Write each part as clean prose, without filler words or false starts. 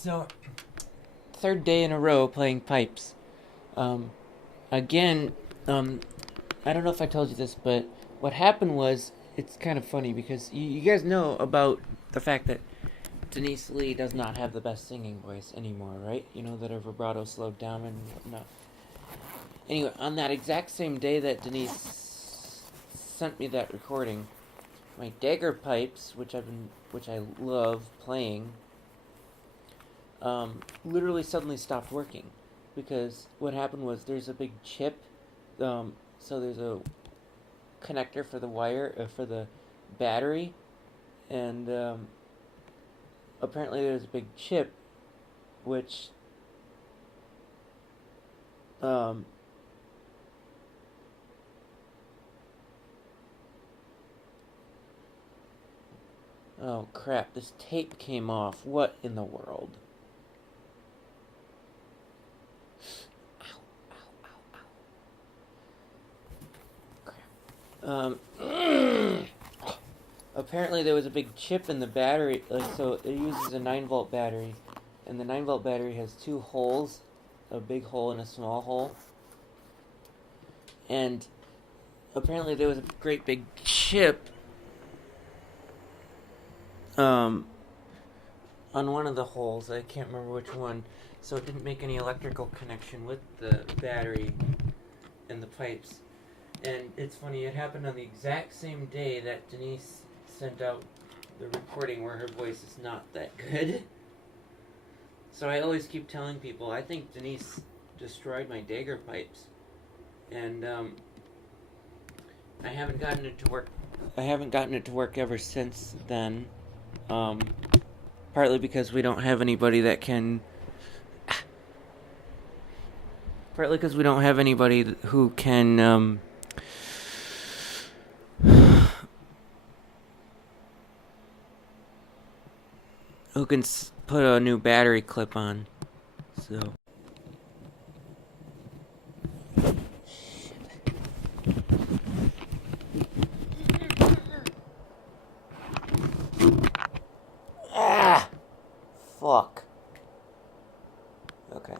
So, third day in a row playing pipes. Again, I don't know if I told you this, but what happened was, it's kind of funny because you guys know about the fact that Denise Lee does not have the best singing voice anymore, right? You know that her vibrato slowed down and whatnot. Anyway, on that exact same day that Denise sent me that recording, my Deger pipes, which I love playing, literally suddenly stopped working, because what happened was there's a big chip, so there's a connector for the wire for the battery, and apparently there's a big chip, which um, oh crap! This tape came off. What in the world? Um, apparently there was a big chip in the battery, so it uses a 9-volt battery, and the 9-volt battery has two holes, a big hole and a small hole, and apparently there was a great big chip on one of the holes. I can't remember which one, so it didn't make any electrical connection with the battery and the pipes. And it's funny, it happened on the exact same day that Denise sent out the recording where her voice is not that good. So I always keep telling people, I think Denise destroyed my Deger pipes. And I haven't gotten it to work. I haven't gotten it to work ever since then. Partly because we don't have anybody that can. Partly because we don't have anybody who can. Who can put a new battery clip on. So. Ah! Fuck. Okay.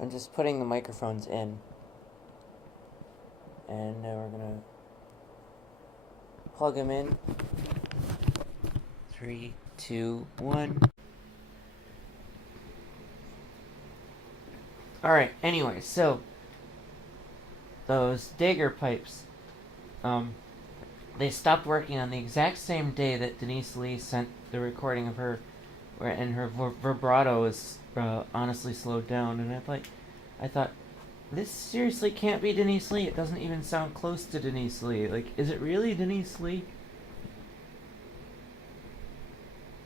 I'm just putting the microphones in. And now we're gonna plug them in. 3, 2, 1. Alright, anyway, so those Deger pipes, they stopped working on the exact same day that Denise Lee sent the recording of her, and her vibrato was honestly slowed down, and I thought, this seriously can't be Denise Lee. It doesn't even sound close to Denise Lee. Like, is it really Denise Lee?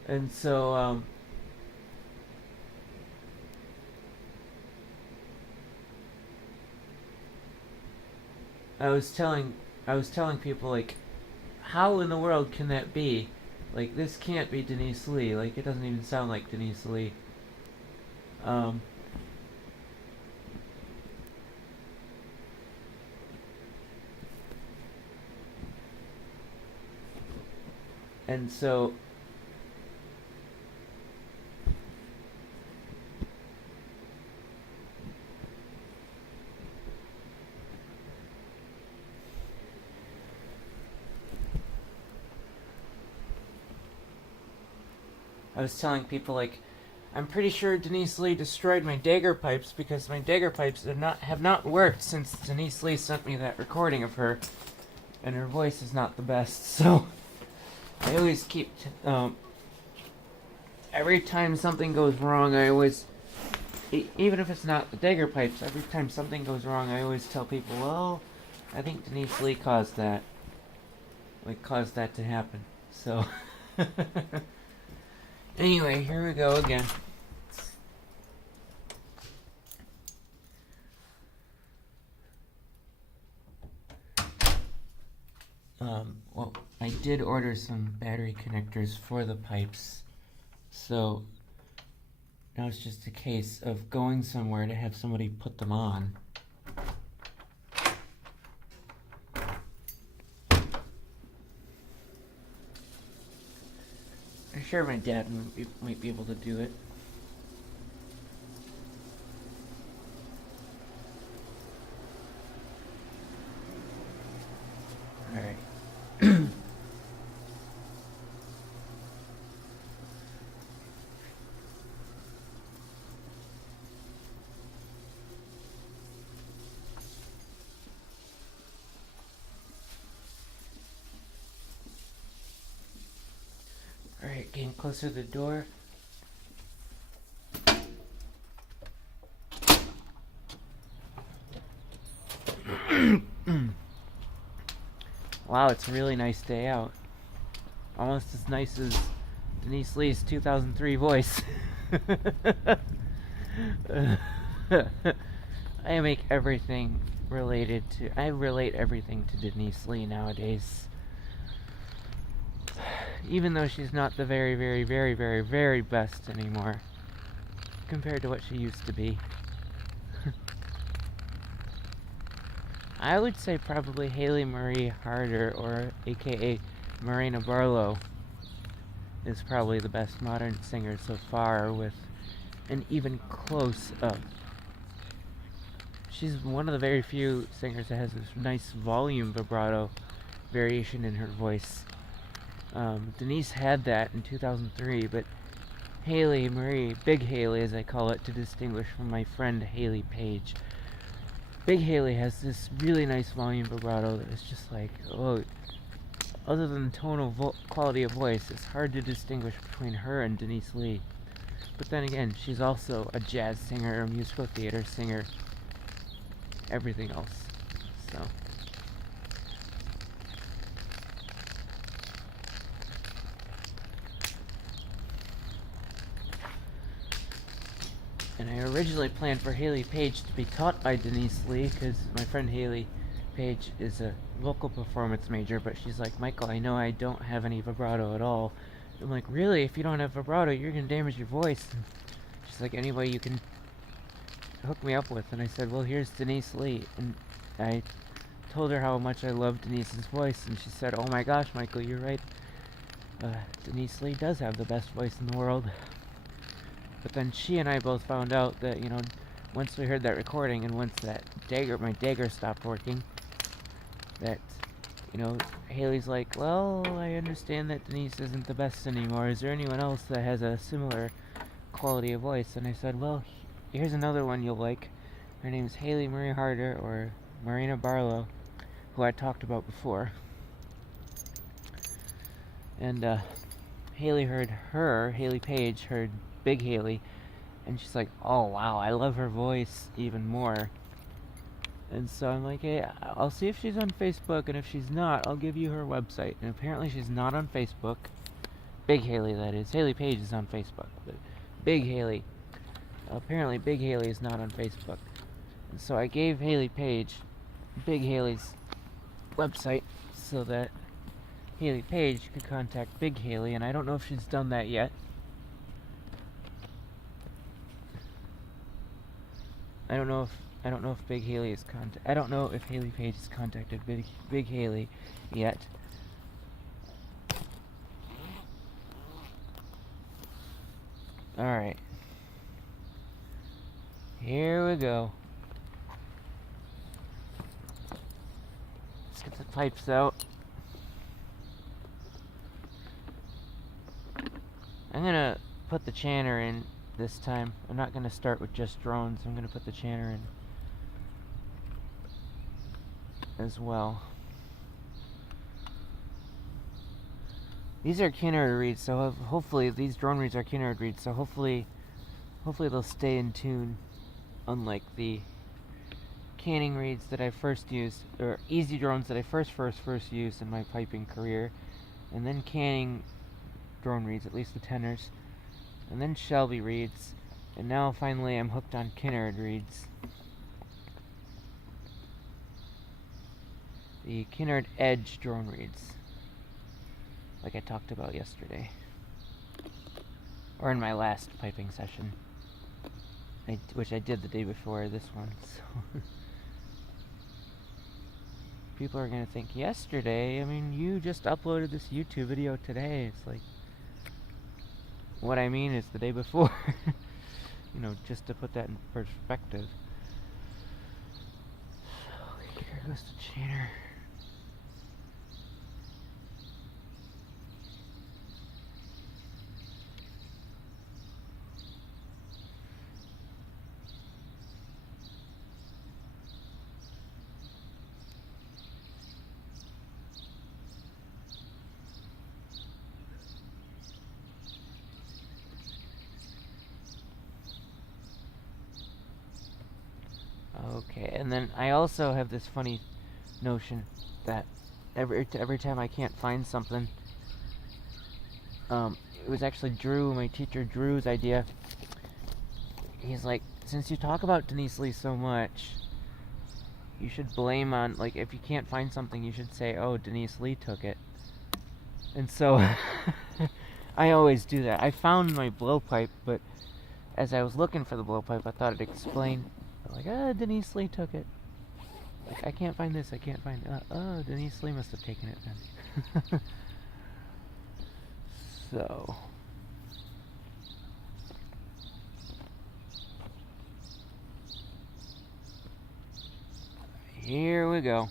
And so, I was telling people, like, how in the world can that be? Like, this can't be Denise Lee. Like, it doesn't even sound like Denise Lee. And so I was telling people, like, I'm pretty sure Denise Lee destroyed my Deger pipes, because my Deger pipes have not worked since Denise Lee sent me that recording of her. and her voice is not the best, so I always keep, every time something goes wrong, I always, even if it's not the Deger pipes, every time something goes wrong, I always tell people, well, I think Denise Lee caused that. Like, caused that to happen. So, anyway, here we go again. Well, I did order some battery connectors for the pipes, so now it's just a case of going somewhere to have somebody put them on. I'm sure my dad might be able to do it. Alright. Alright, getting closer to the door. Wow, it's a really nice day out. Almost as nice as Denise Lee's 2003 voice. I make everything related to... I relate everything to Denise Lee nowadays. Even though she's not the very, very, very, very, very best anymore. Compared to what she used to be. I would say probably Haley Marie Harder, or aka Marina Barlow, is probably the best modern singer so far, with an even close up. She's one of the very few singers that has this nice volume vibrato variation in her voice. Denise had that in 2003, but Haley Marie, Big Haley as I call it to distinguish from my friend Haley Page, Big Haley has this really nice volume vibrato that is just like, oh, other than tonal quality of voice, it's hard to distinguish between her and Denise Lee. But then again, she's also a jazz singer, a musical theater singer, everything else. So. And I originally planned for Haley Page to be taught by Denise Lee, because my friend Haley Page is a vocal performance major, but she's like, Michael, I know I don't have any vibrato at all. I'm like, really? If you don't have vibrato, you're going to damage your voice. And she's like, anybody you can hook me up with. And I said, well, here's Denise Lee. And I told her how much I love Denise's voice, and she said, oh my gosh, Michael, you're right. Denise Lee does have the best voice in the world. But then she and I both found out that, you know, once we heard that recording and once that my Deger stopped working, that, you know, Haley's like, well, I understand that Denise isn't the best anymore. Is there anyone else that has a similar quality of voice? And I said, well, here's another one you'll like. Her name's Haley Marie Harder, or Marina Barlow, who I talked about before. And Haley Page heard Big Haley, and she's like, oh wow, I love her voice even more. And so I'm like, hey, I'll see if she's on Facebook, and if she's not, I'll give you her website. And apparently she's not on Facebook. Big Haley, that is. Haley Page is on Facebook, but Big Haley, apparently Big Haley is not on Facebook. And so I gave Haley Page Big Haley's website so that Haley Page could contact Big Haley, and I don't know if she's done that yet. I don't know if Big Haley is I don't know if Haley Page has contacted Big Haley yet. All right. Here we go. Let's get the pipes out. I'm gonna put the chanter in this time. I'm not gonna start with just drones. I'm gonna put the chanter in as well. These are canard reeds, so hopefully these drone reeds are canard reeds, so hopefully they'll stay in tune, unlike the canning reeds that I first used, or easy drones that I first used in my piping career, and then canning drone reeds, at least the tenors, and then Shelby reeds, and now finally I'm hooked on canard reeds. The canard edge drone reeds, like I talked about yesterday, or in my last piping session, which I did the day before this one, so people are going to think, yesterday? I mean, you just uploaded this YouTube video today. It's like, what I mean is the day before. You know, just to put that in perspective. So, here goes the chainer. Okay, and then I also have this funny notion that every time I can't find something, it was actually Drew, my teacher Drew's idea. He's like, since you talk about Denise Lee so much, you should blame on, like, if you can't find something, you should say, oh, Denise Lee took it. And so, I always do that. I found my blowpipe, but as I was looking for the blowpipe, I thought it explained, like, Denise Lee took it. Like, I can't find this, I can't find it. Oh, Denise Lee must have taken it then. So, here we go.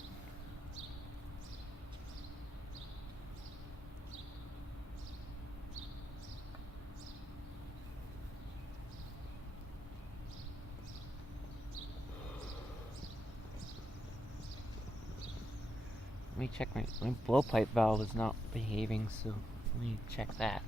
Let me check my blowpipe valve is not behaving, so let me check that.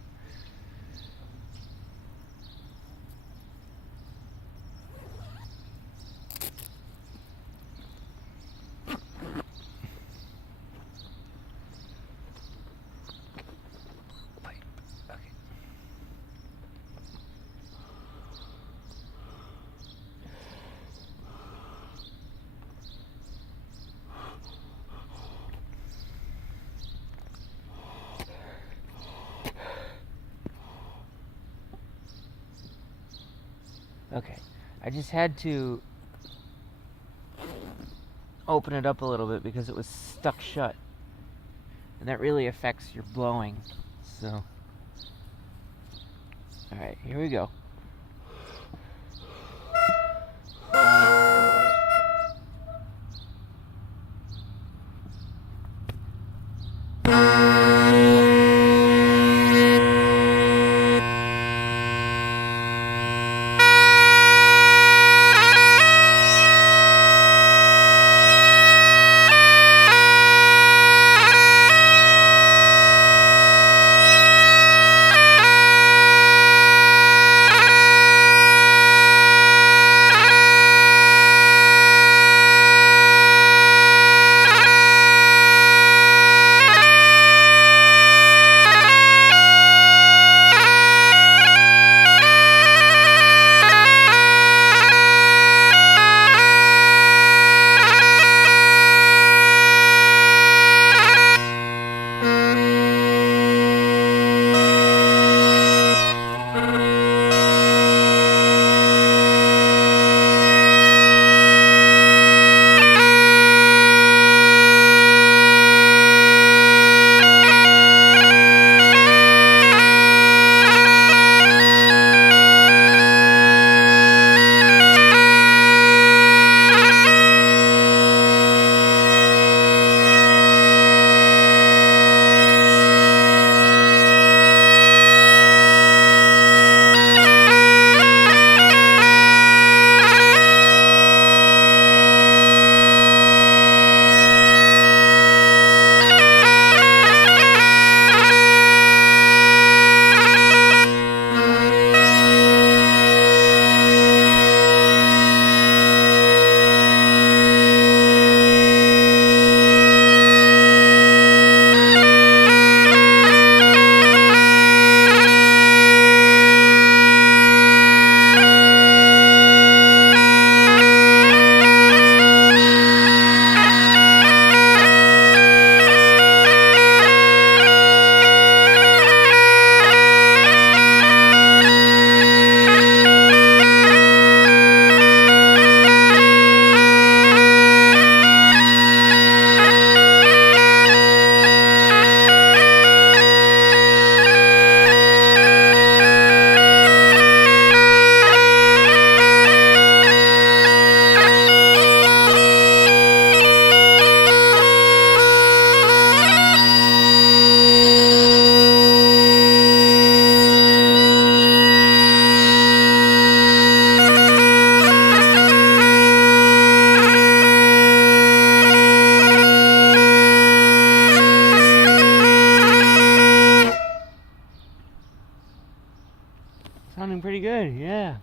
Okay, I just had to open it up a little bit because it was stuck shut, and that really affects your blowing. So, alright, here we go. Sounding pretty good, yeah.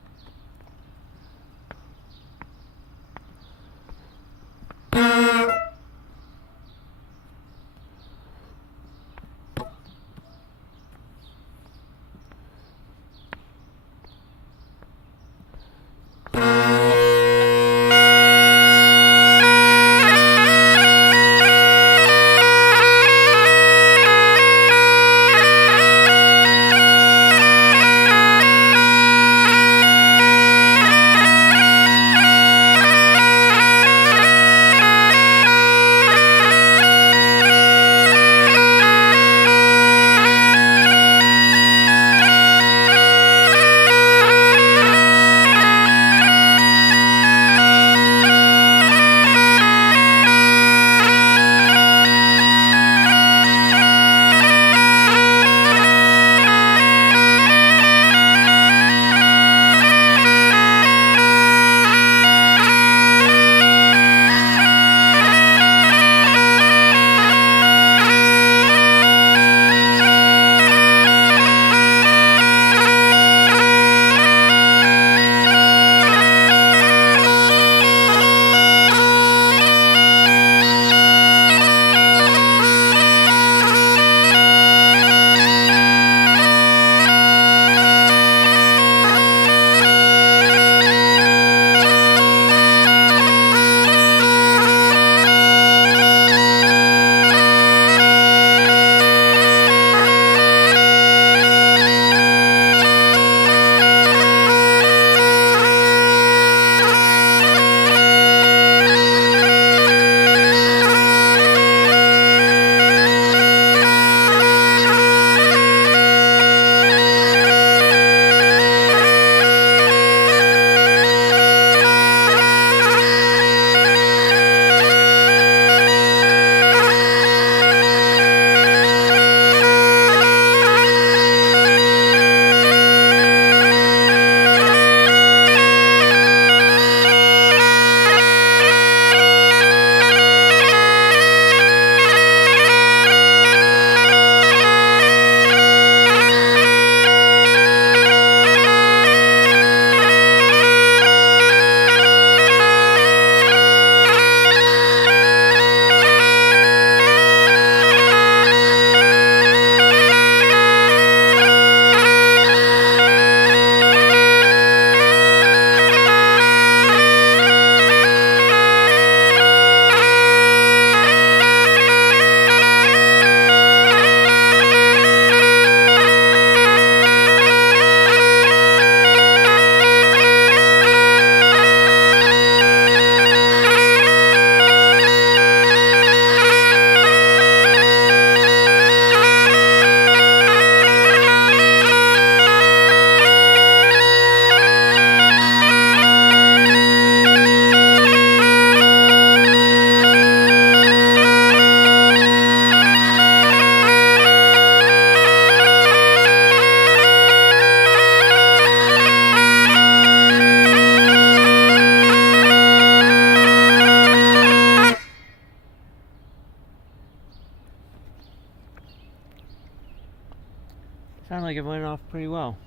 Sounded like it went off pretty well.